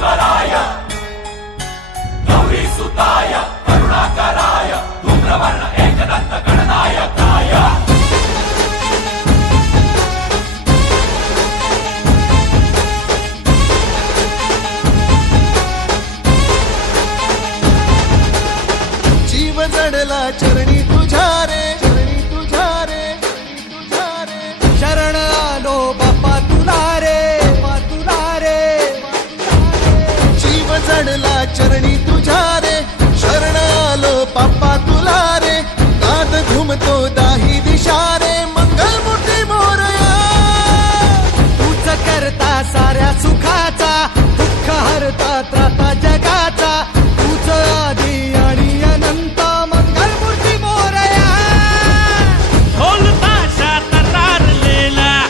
विघ्नेश्वराय गौरी सुताय करुणाकराय धूम्रवर्ण एकदंत गणनायकाय जीव जडला चरणी तुझ्या रे शरण आलो बाप्पा तुला रे जीव जडला चरणी तुझ्या रे शरण आलो बाप्पा तुला रे नाद घुमतो दाही दिशा